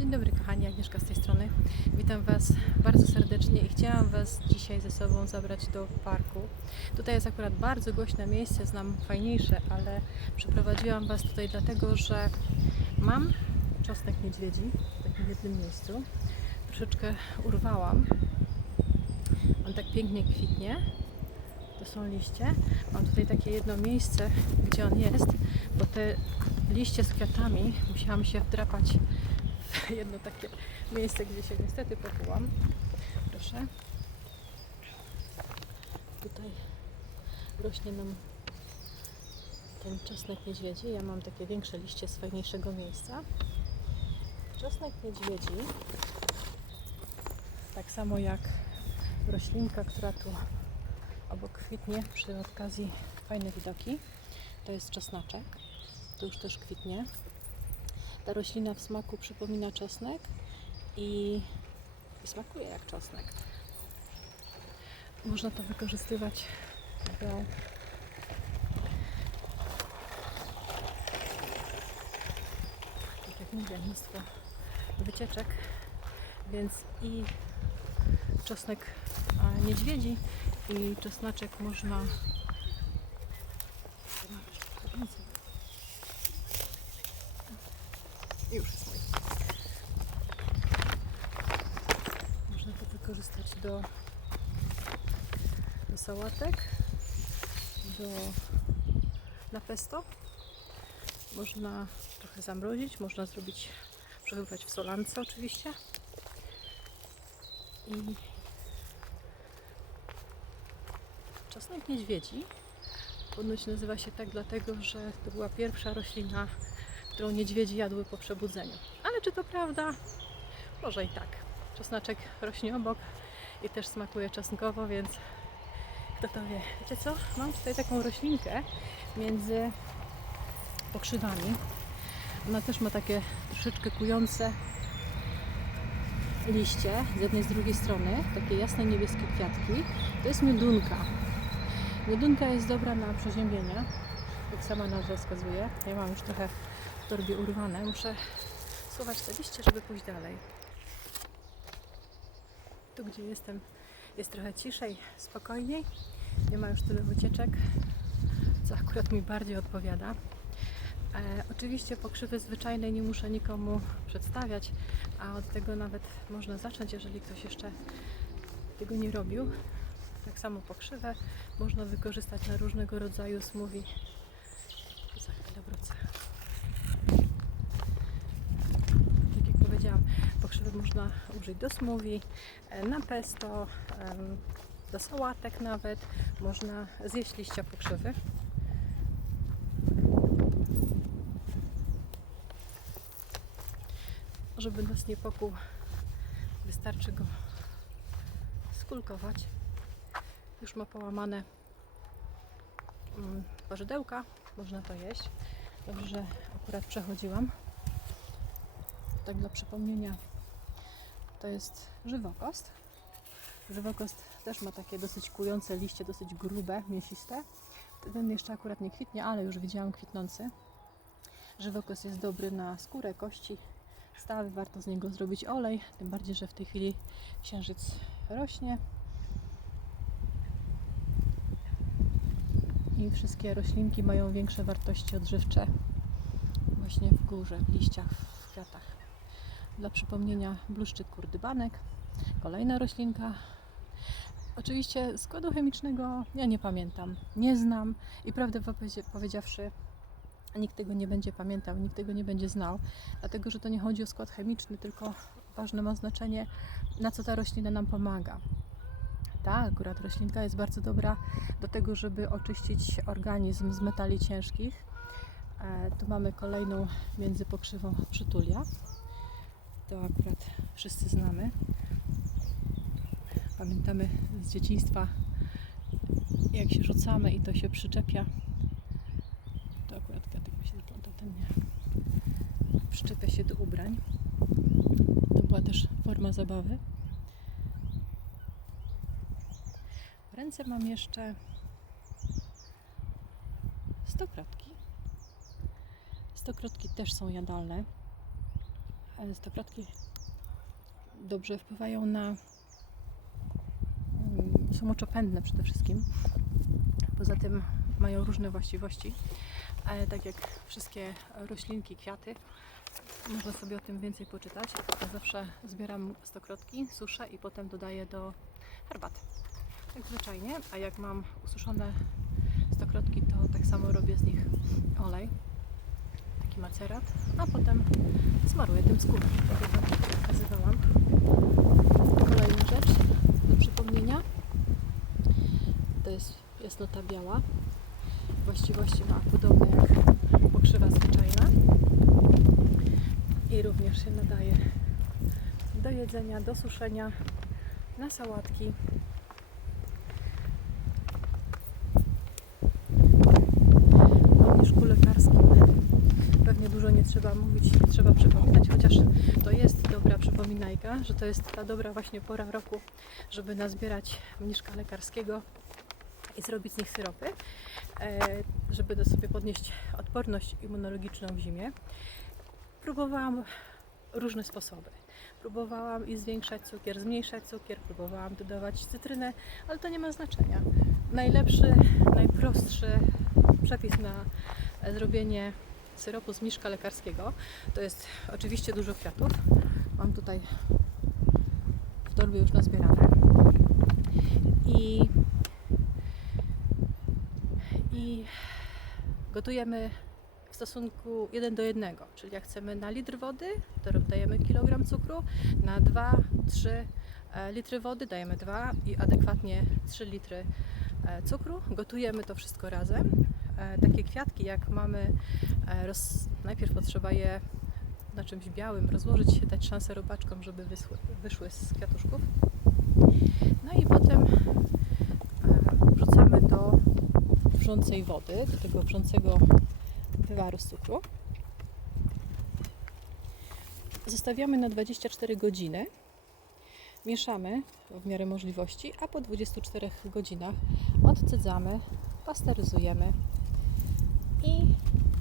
Dzień dobry kochani, Agnieszka z tej strony. Witam Was bardzo serdecznie i chciałam Was dzisiaj ze sobą zabrać do parku. Tutaj jest akurat bardzo głośne miejsce, znam fajniejsze, ale przyprowadziłam Was tutaj dlatego, że mam czosnek niedźwiedzi w takim jednym miejscu. Troszeczkę urwałam. On tak pięknie kwitnie. To są liście. Mam tutaj takie jedno miejsce, gdzie on jest, bo te liście z kwiatami musiałam się wdrapać jedno takie miejsce, gdzie się niestety pokułam. Proszę. Tutaj rośnie nam ten czosnek niedźwiedzi. Ja mam takie większe liście z fajniejszego miejsca. Czosnek niedźwiedzi, tak samo jak roślinka, która tu obok kwitnie przy okazji fajne widoki, to jest czosnaczek. Tu już też kwitnie. Ta roślina w smaku przypomina czosnek i, i smakuje jak czosnek. Można to wykorzystywać do tak jak mówię, mnóstwo wycieczek, więc i czosnek niedźwiedzi i czosnaczek można już jest mój. Można to wykorzystać do, do sałatek, do na pesto. Można trochę zamrozić, można zrobić, przechowywać w solance oczywiście. I czosnek niedźwiedzi ponoć nazywa się tak dlatego, że to była pierwsza roślina, którą niedźwiedzi jadły po przebudzeniu. Ale czy to prawda? Może i tak. Czosnaczek rośnie obok i też smakuje czosnkowo, więc kto to wie. Wiecie co? Mam tutaj taką roślinkę między pokrzywami. Ona też ma takie troszeczkę kujące liście z jednej i z drugiej strony, takie jasne niebieskie kwiatki. To jest miodunka. Miodunka jest dobra na przeziębienia, jak sama nazwa wskazuje. Ja mam już trochę torbie urwane. Muszę schować te liście, żeby pójść dalej. Tu, gdzie jestem, jest trochę ciszej, spokojniej. Nie ma już tyle wycieczek, co akurat mi bardziej odpowiada. E, oczywiście pokrzywy zwyczajnej nie muszę nikomu przedstawiać, a od tego nawet można zacząć, jeżeli ktoś jeszcze tego nie robił. Tak samo pokrzywę można wykorzystać na różnego rodzaju smoothie. Za chwilę wrócę. Tak jak powiedziałam, pokrzywę można użyć do smoothie, e, na pesto, do sałatek nawet. Można zjeść liścia pokrzywy. Żeby nas nie pokuł, wystarczy go skulkować. Już ma połamane mm, warzydełka, można to jeść. Dobrze, że akurat przechodziłam. Tak dla przypomnienia, to jest żywokost. Żywokost też ma takie dosyć kujące liście, dosyć grube, mięsiste. Ten jeszcze akurat nie kwitnie, ale już widziałam kwitnący. Żywokost jest dobry na skórę, kości, stawy. Warto z niego zrobić olej, tym bardziej, że w tej chwili księżyc rośnie. I wszystkie roślinki mają większe wartości odżywcze właśnie w górze, w liściach, w kwiatach. Dla przypomnienia bluszczyk kurdybanek, kolejna roślinka. Oczywiście składu chemicznego ja nie pamiętam, nie znam i prawdę powiedz- powiedziawszy, nikt tego nie będzie pamiętał, nikt tego nie będzie znał, dlatego że to nie chodzi o skład chemiczny, tylko ważne ma znaczenie, na co ta roślina nam pomaga. Ta akurat roślinka jest bardzo dobra do tego, żeby oczyścić organizm z metali ciężkich. E, tu mamy kolejną między pokrzywą przytulia. To akurat wszyscy znamy. Pamiętamy z dzieciństwa, jak się rzucamy i to się przyczepia. To akurat kwiatek mi się zaplątał, ten nie. Przyczepia się do ubrań. To była też forma zabawy. W ręce mam jeszcze stokrotki. Stokrotki też są jadalne. E, Stokrotki dobrze wpływają na. mm, są moczopędne przede wszystkim. Poza tym mają różne właściwości, ale tak jak wszystkie roślinki, kwiaty, można sobie o tym więcej poczytać. Ja zawsze zbieram stokrotki, suszę i potem dodaję do herbaty. Tak zwyczajnie, a jak mam ususzone stokrotki, to tak samo robię z nich olej, taki macerat, a potem smaruję tym skórę, tak jak Wam pokazywałam. Kolejna rzecz do przypomnienia to jest jasnota biała. Właściwości ma podobne jak pokrzywa zwyczajna i również się nadaje do jedzenia, do suszenia, na sałatki. O mniszku lekarskim pewnie dużo nie trzeba mówić, nie trzeba przypominać, chociaż to jest dobra przypominajka, że to jest ta dobra właśnie pora roku, żeby nazbierać mniszka lekarskiego i zrobić z nich syropy, e, żeby do sobie podnieść odporność immunologiczną w zimie. Próbowałam różne sposoby. Próbowałam i zwiększać cukier, zmniejszać cukier, próbowałam dodawać cytrynę, ale to nie ma znaczenia. Najlepszy, najprostszy przepis na zrobienie syropu z miszka lekarskiego to jest oczywiście dużo kwiatów. Mam tutaj w torbie już nazbierane. I, i gotujemy w stosunku 1 do 1, czyli jak chcemy na litr wody, to dajemy kilogram cukru, na 2-3 litry wody dajemy 2 i adekwatnie 3 litry e, cukru. Gotujemy to wszystko razem. E, Takie kwiatki, jak mamy, e, roz... najpierw potrzeba je na czymś białym rozłożyć, dać szansę robaczkom, żeby wysły, wyszły z kwiatuszków. No i potem e, wrzucamy do wrzącej wody, do tego wrzącego wywaru z cukru. Zostawiamy na 24 godziny. Mieszamy w miarę możliwości, a po 24 godzinach odcedzamy, pasteryzujemy i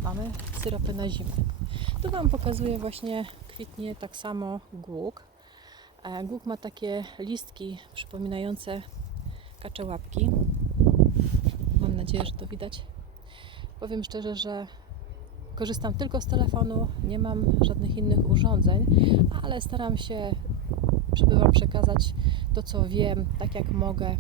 mamy syropy na zimę. Tu Wam pokazuję właśnie kwitnie tak samo głuk. E, Głuk ma takie listki przypominające kaczełapki. Mam nadzieję, że to widać. Powiem szczerze, że korzystam tylko z telefonu, nie mam żadnych innych urządzeń, ale staram się, żeby Wam przekazać to, co wiem, tak jak mogę.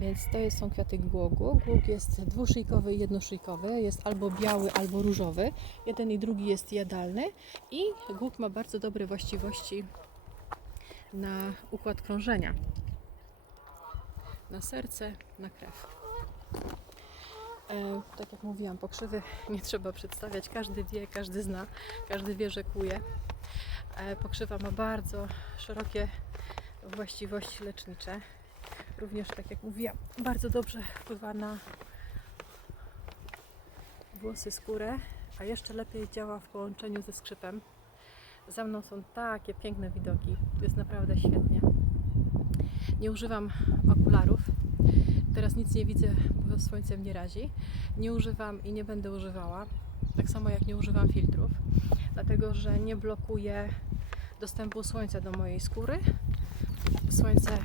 Więc to są kwiaty głogu. Głóg jest dwuszyjkowy i jednoszyjkowy. Jest albo biały, albo różowy. Jeden i drugi jest jadalny. I głóg ma bardzo dobre właściwości na układ krążenia. Na serce, na krew. E, tak jak mówiłam, pokrzywy nie trzeba przedstawiać. Każdy wie, każdy zna, każdy wie, że kuje. E, pokrzywa ma bardzo szerokie właściwości lecznicze. Również, tak jak mówiłam, bardzo dobrze wpływa na włosy, skórę, a jeszcze lepiej działa w połączeniu ze skrzypem. Za mną są takie piękne widoki. Jest naprawdę świetnie. Nie używam okularów. Teraz nic nie widzę, bo słońcem nie razi. Nie używam i nie będę używała. Tak samo jak nie używam filtrów, dlatego że nie blokuje dostępu słońca do mojej skóry. Słońce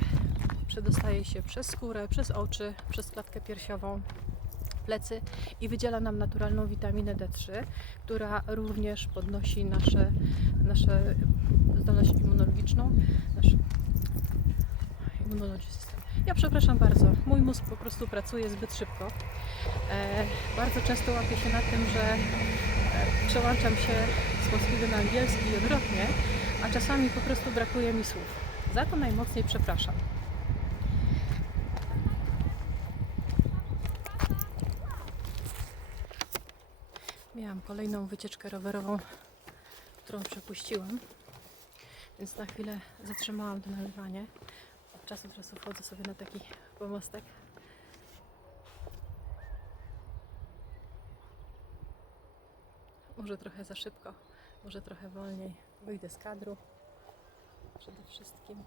przedostaje się przez skórę, przez oczy, przez klatkę piersiową, plecy i wydziela nam naturalną witaminę D3, która również podnosi nasze, nasze zdolność immunologiczną, nasz immunology system. Ja przepraszam bardzo, mój mózg po prostu pracuje zbyt szybko. E, bardzo często łapię się na tym, że e, przełączam się z polskiego na angielski i odwrotnie, a czasami po prostu brakuje mi słów. Za to najmocniej przepraszam. Kolejną wycieczkę rowerową, którą przepuściłam, więc na chwilę zatrzymałam to nalewanie. Od czasu do czasu wchodzę sobie na taki pomostek. Może trochę za szybko, może trochę wolniej. Wyjdę z kadru przede wszystkim.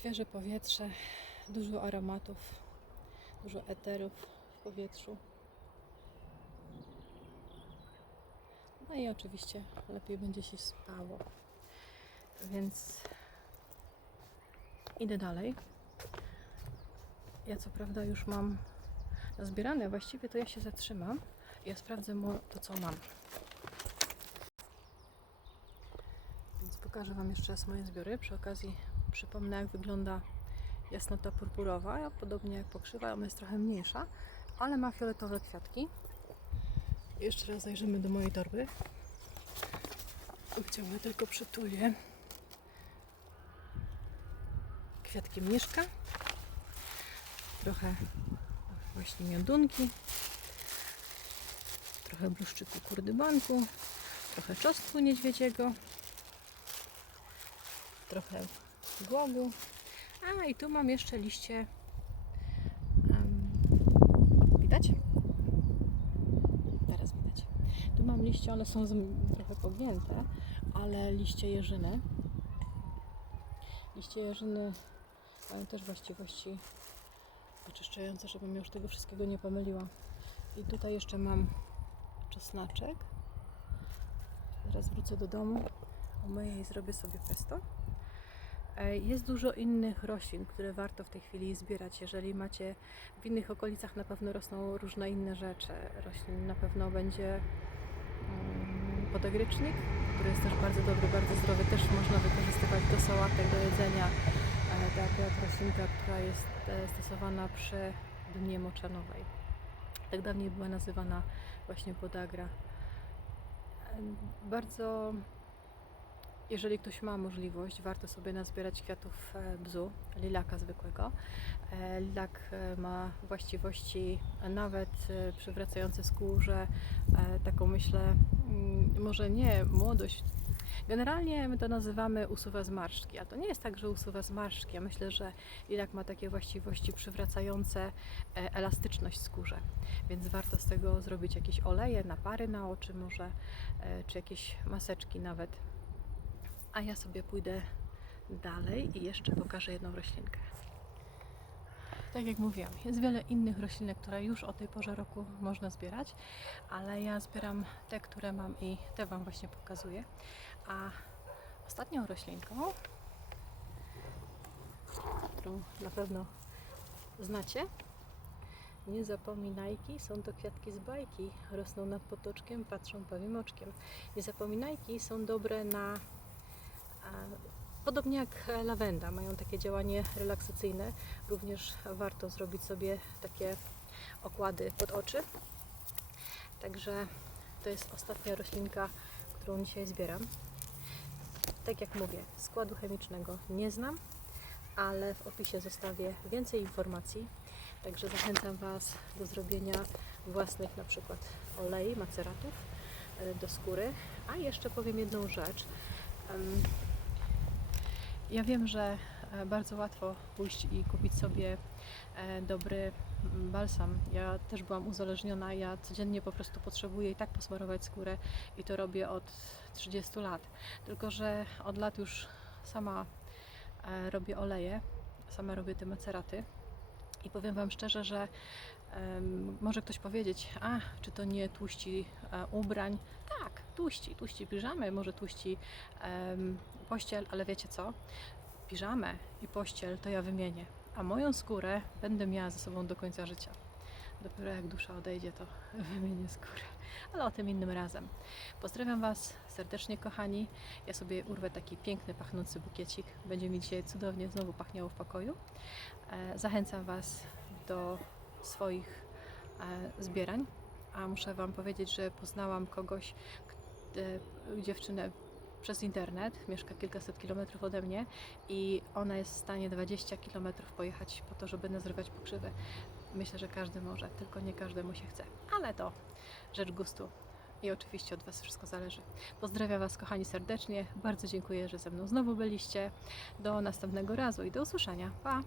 Świeże powietrze, dużo aromatów, dużo eterów w powietrzu. No i oczywiście lepiej będzie się spało. Więc idę dalej. Ja co prawda już mam zbierane, właściwie to ja się zatrzymam. Ja sprawdzę to, co mam. Więc pokażę Wam jeszcze raz moje zbiory. Przy okazji przypomnę, jak wygląda jasnota purpurowa. Podobnie jak pokrzywa, ona jest trochę mniejsza, ale ma fioletowe kwiatki. Jeszcze raz zajrzymy do mojej torby. Ciągle tylko przytulię. Kwiatki mniszka. Trochę właśnie miodunki. Trochę bluszczyku kurdybanku. Trochę czosnku niedźwiedziego. Trochę głogu. A i tu mam jeszcze liście. widać? Teraz widać. Tu mam liście, one są trochę pogięte, ale liście jeżyny. Liście jeżyny mają też właściwości oczyszczające, żebym już tego wszystkiego nie pomyliła. I tutaj jeszcze mam czosnaczek. Zaraz wrócę do domu, umyję i zrobię sobie pesto. E, Jest dużo innych roślin, które warto w tej chwili zbierać. Jeżeli macie w innych okolicach, na pewno rosną różne inne rzeczy. Roślin na pewno będzie mm, podagrycznik, który jest też bardzo dobry, bardzo zdrowy. Też można wykorzystywać do sałatek, do jedzenia. E, To akurat roślinka, która jest e, stosowana przy dnie moczanowej. Tak dawniej była nazywana właśnie podagra. Bardzo jeżeli ktoś ma możliwość, warto sobie nazbierać kwiatów e, bzu, lilaka zwykłego. E, Lilak e, ma właściwości nawet przywracające skórze, taką myślę, mm, może nie młodość. Generalnie my to nazywamy usuwa zmarszczki, a to nie jest tak, że usuwa zmarszczki. Ja myślę, że lilak ma takie właściwości przywracające elastyczność skórze, więc warto z tego zrobić jakieś oleje, napary na oczy może, czy jakieś maseczki nawet. A ja sobie pójdę dalej i jeszcze pokażę jedną roślinkę. Tak jak mówiłam, jest wiele innych roślinek, które już o tej porze roku można zbierać, ale ja zbieram te, które mam i te Wam właśnie pokazuję. A ostatnią roślinką, którą na pewno znacie, nie zapominajki, są to kwiatki z bajki, rosną nad potoczkiem, patrzą pawim oczkiem. Nie zapominajki są dobre na Podobnie jak lawenda, mają takie działanie relaksacyjne. Również warto zrobić sobie takie okłady pod oczy. Także to jest ostatnia roślinka, którą dzisiaj zbieram. Tak jak mówię, składu chemicznego nie znam, ale w opisie zostawię więcej informacji. Także zachęcam Was do zrobienia własnych na przykład olei, maceratów e, do skóry. A jeszcze powiem jedną rzecz. Ja wiem, że e, bardzo łatwo pójść i kupić sobie e, dobry mm, balsam. Ja też byłam uzależniona, ja codziennie po prostu potrzebuję i tak posmarować skórę i to robię od 30 lat. Tylko, że od lat już sama e, robię oleje, sama robię te maceraty i powiem Wam szczerze, że em, może ktoś powiedzieć, a czy to nie tłuści ubrań? Tak, tłuści, tłuści piżamy, może tłuści em, pościel, ale wiecie co? Piżamę i pościel to ja wymienię, a moją skórę będę miała ze sobą do końca życia. Dopiero jak dusza odejdzie, to wymienię skórę. Ale o tym innym razem. Pozdrawiam Was serdecznie, kochani. Ja sobie urwę taki piękny, pachnący bukiecik. Będzie mi dzisiaj cudownie znowu pachniało w pokoju. E, Zachęcam Was do swoich e, zbierań. A muszę Wam powiedzieć, że poznałam kogoś, k- e, dziewczynę przez internet, mieszka kilkaset kilometrów ode mnie i ona jest w stanie 20 kilometrów pojechać po to, żeby nazrywać pokrzywy. Myślę, że każdy może, tylko nie każdemu się chce. Ale to rzecz gustu. I oczywiście od Was wszystko zależy. Pozdrawiam Was, kochani, serdecznie. Bardzo dziękuję, że ze mną znowu byliście. Do następnego razu i do usłyszenia. Pa!